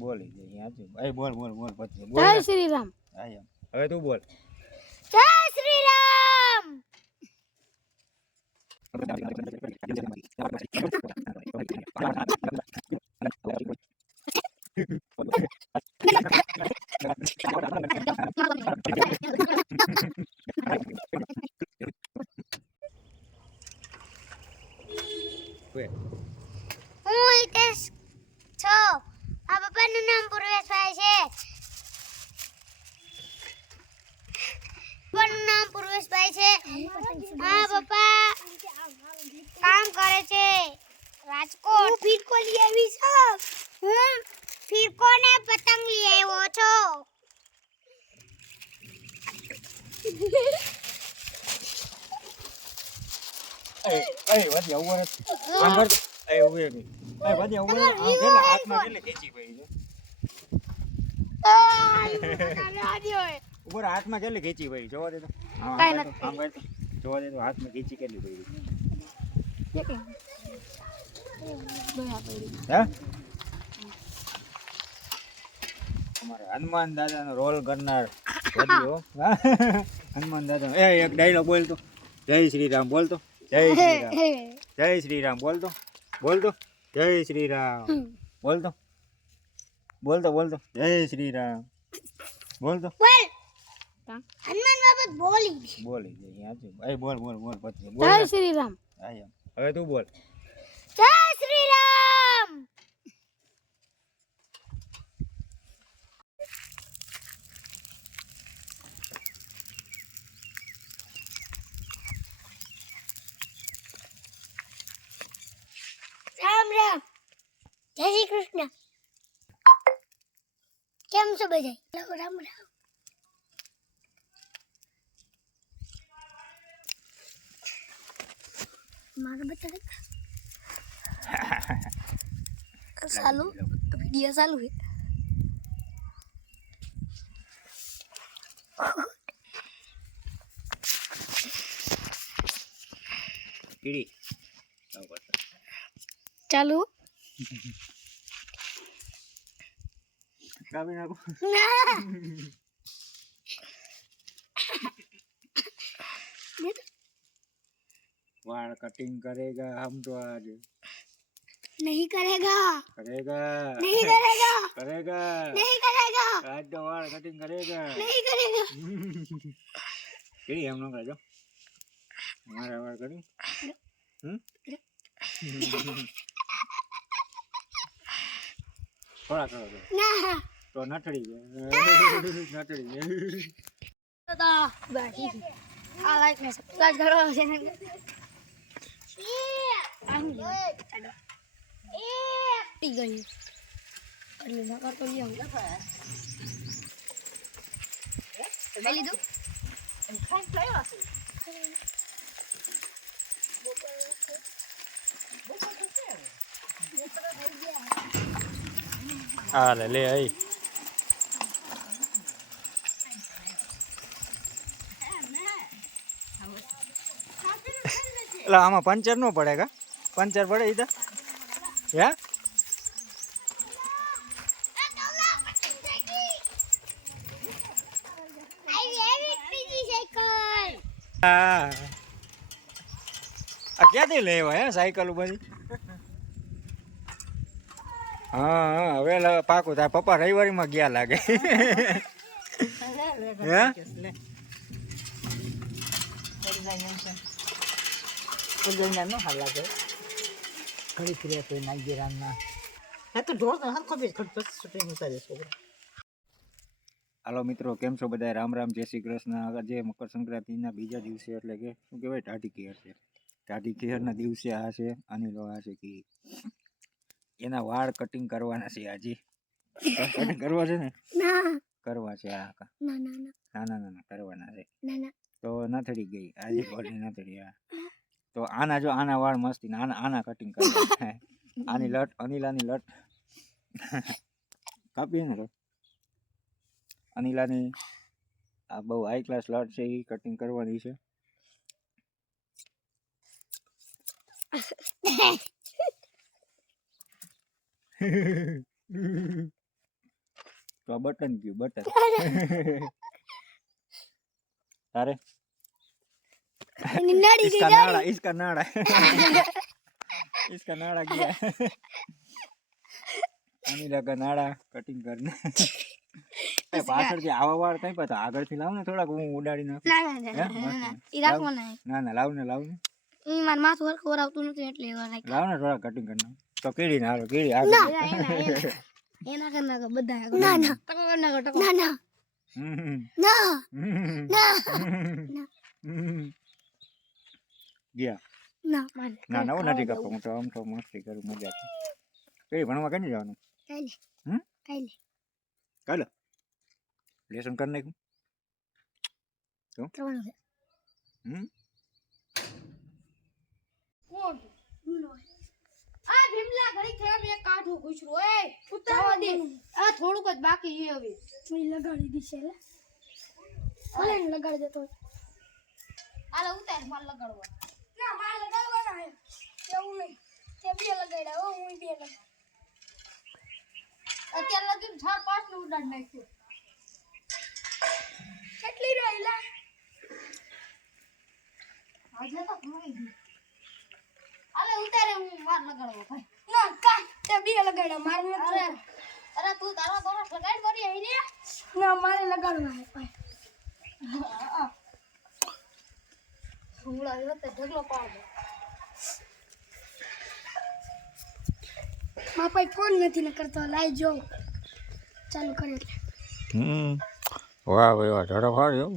બોલી દે યાર. એ બોલ બોલ બોલ પછી બોલ. જય શ્રી રામ. હા એમ. હવે તું બોલ. જય શ્રી રામ. હું હિતેશ છો. આ પપ્પાનું નામ પૂર્વેશભાઈ છે. પપ્પાનું નામ પૂર્વેશભાઈ છે. હા પપ્પા કામ કરે છે રાજકોટ. હું ફિરકો લઈ આવી છું. હું ફિરકો ને પતંગ લઈ આવ્યો છું. એ વધી ઉભો રહે. આમ કર. એ ઉભી રહે. એ વધી ઉભો રહે. આ કેટલા હાથમાં કેટલી ખેંચી પડી છે. ઉભો રહે. હાથમાં કેટલી ખેંચી પડી જોવા દે તો. આમ કર તો. જોવા દે તો હાથમાં ખેંચી કેટલી પડી. હે અમારે હનુમાન દાદાનો રોલ કરનાર વધ્યો. હનુમાન દાદા એ એક ડાયલોગ બોલ તો. જય શ્રી રામ બોલ તો. જય શ્રી રામ. જય શ્રી રામ બોલ તો. બોલ તો. જય શ્રી રામ બોલ તો. બોલ તો બોલ તો. જય શ્રી રામ બોલ તો. બોલ હનુમાન બાબત બોલી બોલી દે યાર. એ બોલ બોલ બોલ પછી બોલ. જય શ્રી રામ. હા એમ. હવે તું બોલ. જય શ્રી રામ. રામ રામ. જય શ્રી કૃષ્ણ. કેમ છો બધા? લોકો રામ રામ. મારા બચ્ચા ચાલુ વિડિયો ચાલુ है. કીડી ચાલુ કાપી નાખો. ના वाल कटिंग करेगा हम तो आज. नहीं करेगा. करेगा. नहीं करेगा. करेगा. नहीं करेगा. आज तो वाल कटिंग करेगा. नहीं करेगा. कहीं हम लोग जो हमारा वाल कटिंग थोड़ा करो ना तो नटड़ी गए. नटड़ी गए. तो बाकी आ लाइक में सब्सक्राइब करो चैनल को. टी गई अरे ना कर तो लिया हूं मैं ली दूं खान फ्लेवर से आ ले ले आई. એટલે આમાં પંચર નો પડેગા. પંચર પડે इधर या ક્યાંથી લેવા હે સાયકલ બધી. હા હા હવે પાકું તાર પપ્પા રવિવારીમાં ગયા લાગે. હે no habla de ઘડી ફિરે તો નાઈજેરિયાના હે તો ઢોર હર કો બેસ ખડ શૂટિંગ ઉતારે છોકરા. હાલો મિત્રો કેમ છો બધા? રામ રામ જય શ્રી કૃષ્ણ. આજે મકર સંક્રાંતિના બીજા દિવસે એટલે કે શું કહેવાય ટાઢી ખેર છે. ટાઢી ખેરના દિવસે આ છે અનિલ આ છે કે એના વાળ કટિંગ કરવાના છે આજે. કટિંગ કરવા છે ને? ના કરવા છે આ ના ના ના ના ના ના કરવાના છે. ના ના તો નથડી ગઈ આજે બોડી નથડી. આ તો આના જો આના વાળ મસ્તી ને આના કટિંગ કરવા. આની લટ અનિલાની લટ કાપીએ ને અનિલાની આ બહુ હાઈ ક્લાસ લટ છે એ કટિંગ કરવાની છે. તો બટન ગયું બટન તારે એની નડી ગઈ इसका नाड़ा इसका नाड़ा गया अनिला का नाड़ा कटिंग करना એ પાછળથી આવા વાળ કઈ પતા આગળથી લાવ ને થોડાક હું ઉડાડી નાખું ના ઈ રાખવાના ના લાવ ને ઈ માર માથું હરખું વરાવતું નથી એટલે એવા રાખ લાવ ને થોડા કટિંગ કરી નાખ તો કેડી ને હાલો કેડી આગળ એના કરના બધા ના ના ટકો કરના ટકો ના ના ના ગયા ના માને ના ના નથી કરતો હું તો આમ તો મસ્તી કરું મજા કેડી ભણવા કઈ જવાનું કાલે લેસન કરી નાખ્યું તો કોણ આ ભીમલા ઘડી ખેડા મે કાઢું ગુછરો એ ઉતારવા દે આ થોડુંક જ બાકી છે હવે મે લગાડી દીશે લે ઓલે લગાડી દેતો આલે ઉતાર માલ લગાડવા ના માલ લગાડવાના હે એવું નહીં તે બે લગાડ્યા હો હું બે લગાડ અત્યાર લગી 4-5 નું ઉડાડ નાખ્યું કેટલી રહીલા આજે તો ભણી ગઈ આલે ઉતારે હું માર લગાડવો ભાઈ ના કા તે બે લગાડ્યા માર નથી અરે તું તારો દોરસ લગાડ કરી આઈ ને ના મારે લગાડવા હે ભાઈ હુંલા જતે ઢગલો પાડ માં ભાઈ ફોન નથી ન કરતો લાઈ જો ચાલુ કરે એટલે વાહ ભાઈ વાહ ઝડપ હાર્યો